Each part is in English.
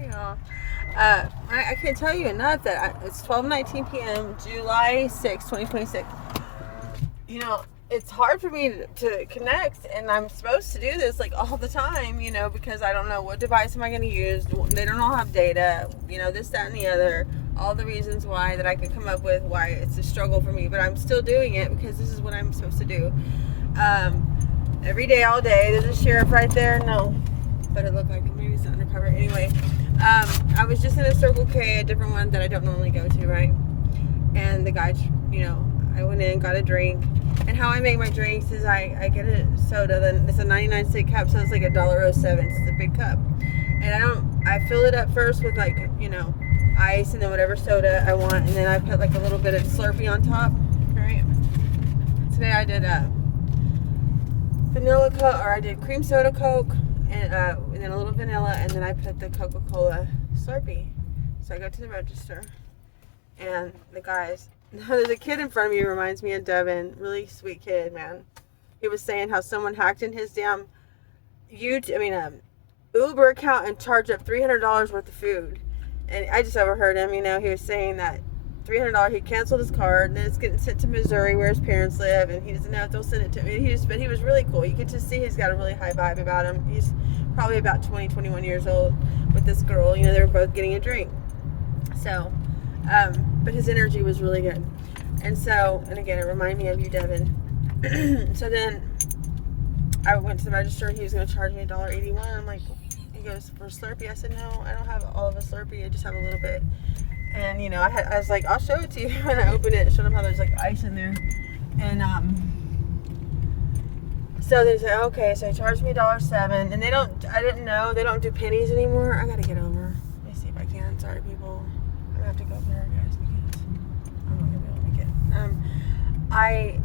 Hi, y'all. I can't tell you enough that it's 12:19 p.m., July 6, 2026. You know, it's hard for me to connect, and I'm supposed to do this like all the time, you know, because I don't know what device am I going to use. They don't all have data, you know, this, that, and the other. All the reasons why that I can come up with why it's a struggle for me, but I'm still doing it because this is what I'm supposed to do. Every day, all day. There's a sheriff right there. No, but it looked like maybe it's undercover. Anyway, I was just in a Circle K, a different one that I don't normally go to, right? And the guy, you know, I went in, got a drink. And how I make my drinks is I get a soda, then it's a 99-cent cup, so it's like $1.07. It's a big cup. And I fill it up first with like, you know, ice and then whatever soda I want. And then I put like a little bit of Slurpee on top, right? Today I did vanilla Coke, or I did cream soda Coke, and then a little vanilla, and then I put the Coca-Cola Slurpee. So I go to the register, and the guys, there's a kid in front of me who reminds me of Devin, really sweet kid, man. He was saying how someone hacked in his damn Uber account and charged up $300 worth of food. And I just overheard him, you know, he was saying that $300, he canceled his card, and then it's getting sent to Missouri where his parents live, and he doesn't know if they'll send it to me. But he was really cool. You could just see he's got a really high vibe about him. He's probably about 20, 21 years old with this girl. You know, they were both getting a drink. So, but his energy was really good. And so, and again, it reminded me of you, Devin. So then I went to the register. He was going to charge me $1.81. I'm like, he goes, for Slurpee? I said, no, I don't have all of a Slurpee. I just have a little bit. And, you know, I was like, I'll show it to you. When I opened it, showed him how there's like ice in there. And, so they said, okay, so he charged me $1.07. And I didn't know, they don't do pennies anymore. I gotta get over. Let me see if I can. Sorry, people. I'm gonna have to go there, guys, because I'm not gonna be able to make it.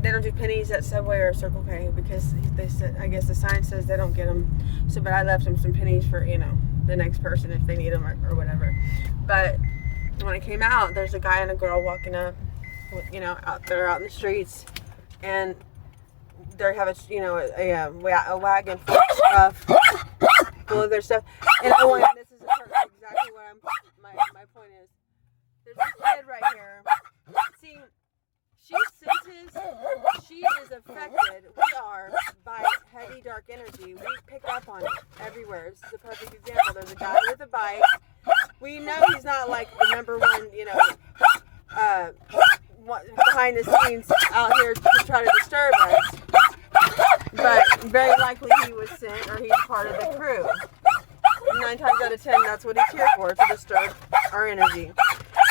They don't do pennies at Subway or Circle K because they said, I guess the sign says they don't get them. So, but I left them some pennies for, you know, the next person if they need them or whatever. But when I came out, there's a guy and a girl walking up, you know, out there out in the streets, and they have a wagon full of stuff, full of their stuff. And I want, this is exactly what my point is. There's this kid right here. See, she is affected. We are by heavy dark energy. We pick up on it everywhere. This is a perfect example. There's a guy with a bike. We know he's not like the number one, you know, behind the scenes out here to try to disturb us. But very likely he was sent, or he's part of the crew. 9 times out of 10, that's what he's here for, to disturb our energy.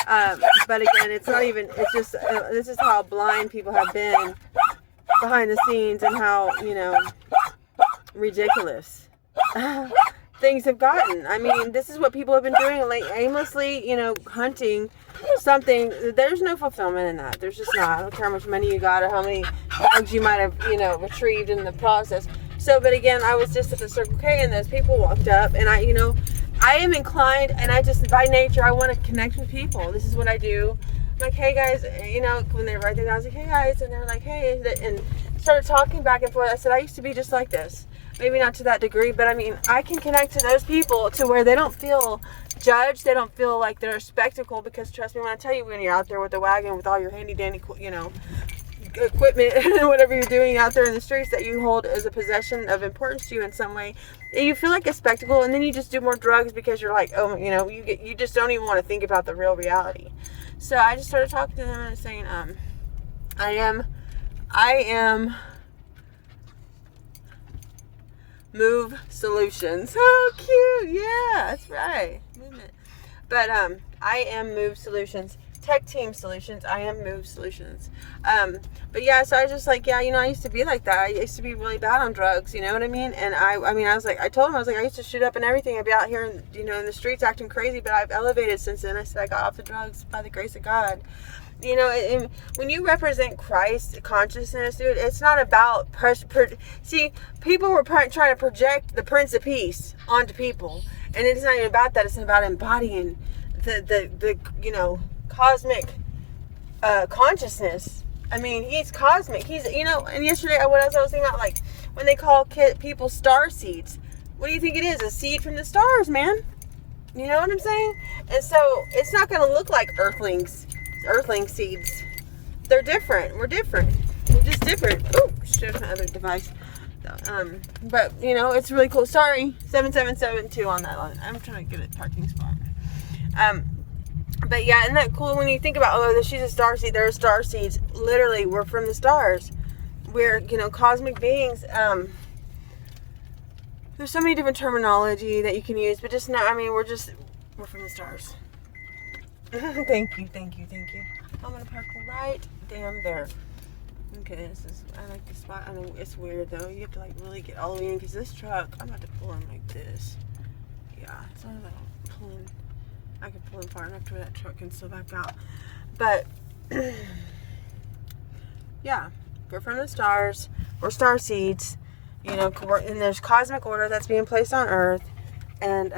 But again, it's not even, it's just, this is how blind people have been behind the scenes and how, you know, ridiculous things have gotten. I mean, this is what people have been doing, like aimlessly, you know, hunting something. There's no fulfillment in that. There's just not. I don't care how much money you got or how many drugs you might have, you know, retrieved in the process. So, but again, I was just at the Circle K and those people walked up, and I am inclined, and I just, by nature, I want to connect with people. This is what I do. I'm like, hey guys, you know, when they're right there, I was like, hey guys, and they're like, hey, and started talking back and forth. I said, I used to be just like this. Maybe not to that degree, but I mean, I can connect to those people to where they don't feel judged. They don't feel like they're a spectacle, because trust me when I tell you, when you're out there with the wagon with all your handy dandy, you know, equipment and whatever you're doing out there in the streets that you hold as a possession of importance to you in some way, you feel like a spectacle, and then you just do more drugs because you're like, oh, you know, you just don't even want to think about the real reality. So I just started talking to them and saying, I am Move Solutions. Oh, cute. Yeah, that's right. Movement. But I am Move Solutions. Tech Team Solutions. I am Move Solutions. But yeah, so I was just like, yeah, you know, I used to be like that. I used to be really bad on drugs, you know what I mean? And I was like, I told him, I was like, I used to shoot up and everything. I'd be out here, in the streets acting crazy, but I've elevated since then. I said I got off the drugs by the grace of God. You know, and when you represent Christ consciousness, dude, it's not about see, people were trying to project the Prince of Peace onto people, and it's not even about that. It's about embodying the you know, cosmic consciousness. I mean, he's cosmic. He's, you know, and yesterday I was thinking about, like, when they call people star seeds. What do you think it is? A seed from the stars, man. You know what I'm saying? And so it's not going to look like earthling seeds. They're different. We're different. We're just different. Oh, there's my other device. But you know, it's really cool. Sorry, 7772 on that line. I'm trying to get a parking spot. But yeah, isn't that cool when you think about, oh, she's a star seed. There are star seeds. Literally, we're from the stars. We're, you know, cosmic beings. There's so many different terminology that you can use, but just not, I mean, we're from the stars. Thank you. I'm gonna park right damn there. Okay, I like the spot. I mean, it's weird though. You have to like really get all the way in, because this truck, I'm about to pull in like this. Yeah, it's not about pulling. I can pull in far enough to where that truck can still back out. But yeah, we're from the stars. We're star seeds. You know, and there's cosmic order that's being placed on Earth, and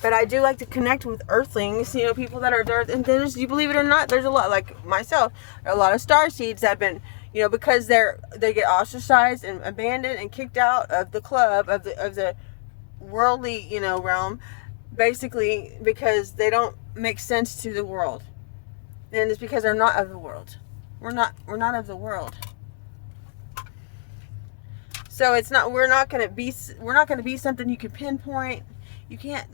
but I do like to connect with Earthlings. You know, people that are there, and there's, you believe it or not, there's a lot, like myself, there are a lot of star seeds that have been, you know, because they get ostracized and abandoned and kicked out of the club of the worldly, you know, realm, basically because they don't make sense to the world, and it's because they're not of the world. We're not of the world. So we're not going to be something you can pinpoint. You can't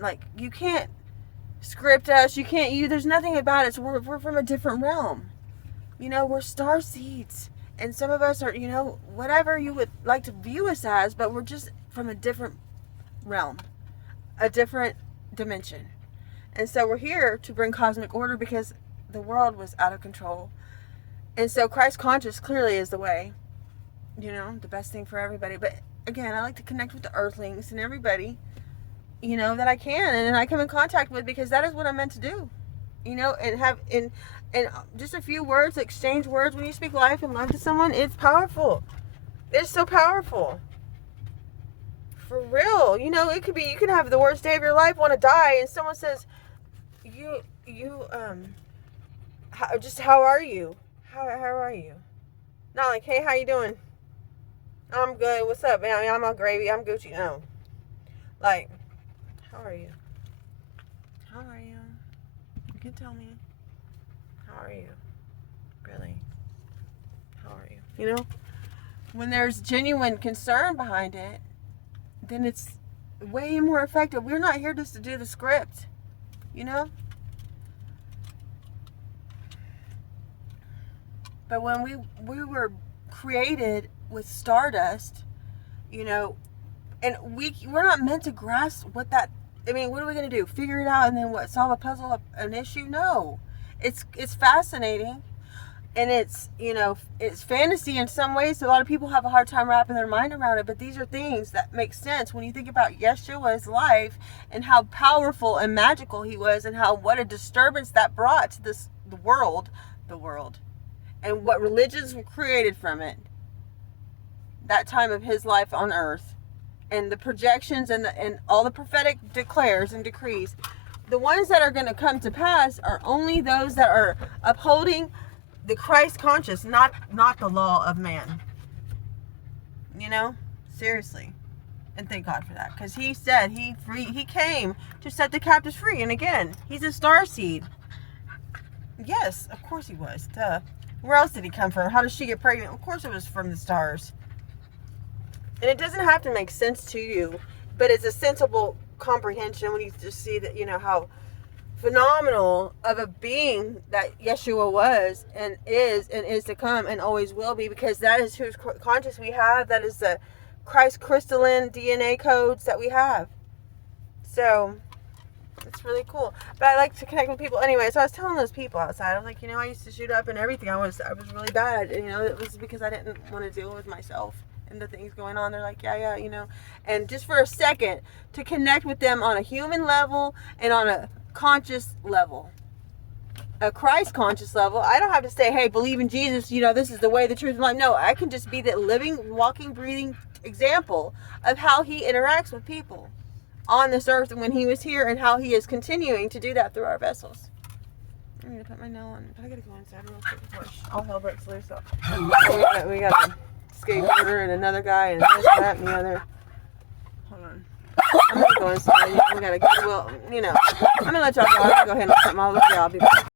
script us. There's nothing about it. So we're from a different realm. You know, we're star seeds. And some of us are, you know, whatever you would like to view us as, but we're just from a different realm, a different dimension. And so we're here to bring cosmic order because the world was out of control. And so Christ conscious clearly is the way. You know, the best thing for everybody. But again, I like to connect with the Earthlings and everybody, you know, that I can and I come in contact with, because that is what I'm meant to do. You know, and have and just a few words, exchange words. When you speak life and love to someone, it's powerful. It's so powerful. For real. You know, it could be, you can have the worst day of your life, want to die, and someone says, how are you? How are you? Not like, hey, how you doing? I'm good. What's up, man? I'm on gravy. I'm Gucci. No. Like, how are you? How are you? You can tell me. How are you? Really? How are you? You know? When there's genuine concern behind it, then it's way more effective. We're not here just to do the script. You know? But when we were created with stardust, you know, and we're not meant to grasp what that, I mean, what are we going to do? Figure it out and then what? Solve a puzzle, an issue? No. It's fascinating, and it's, you know, it's fantasy in some ways. So a lot of people have a hard time wrapping their mind around it, but these are things that make sense when you think about Yeshua's life and how powerful and magical he was, and what a disturbance that brought to the world, and what religions were created from it. That time of his life on earth, and the projections and all the prophetic declares and decrees, the ones that are going to come to pass are only those that are upholding the Christ conscious, not the law of man. You know, seriously, and thank God for that, because he said he came to set the captives free. And again, he's a star seed. Yes, of course he was. Duh. Where else did he come from? How did she get pregnant? Of course it was from the stars. And it doesn't have to make sense to you, but it's a sensible comprehension when you just see that, you know, how phenomenal of a being that Yeshua was and is to come and always will be, because that is whose conscious we have. That is the Christ crystalline DNA codes that we have. So it's really cool. But I like to connect with people anyway. So I was telling those people outside, I'm like, you know, I used to shoot up and everything. I was really bad. And, you know, it was because I didn't want to deal with myself and the things going on. They're like, yeah, you know. And just for a second, to connect with them on a human level and on a conscious level, a Christ conscious level. I don't have to say, hey, believe in Jesus, you know, this is the way, the truth, and life. No, I can just be the living, walking, breathing example of how he interacts with people on this earth and when he was here, and how he is continuing to do that through our vessels. I'm gonna put my nail on, but I gotta go inside real quick before all hell breaks loose. So we got a skateboarder and another guy and this, that, and the other. Hold on. I'm gonna go inside. We got a Goodwill, I'm gonna let y'all go. I'm gonna go ahead and cut my little. I'll be back.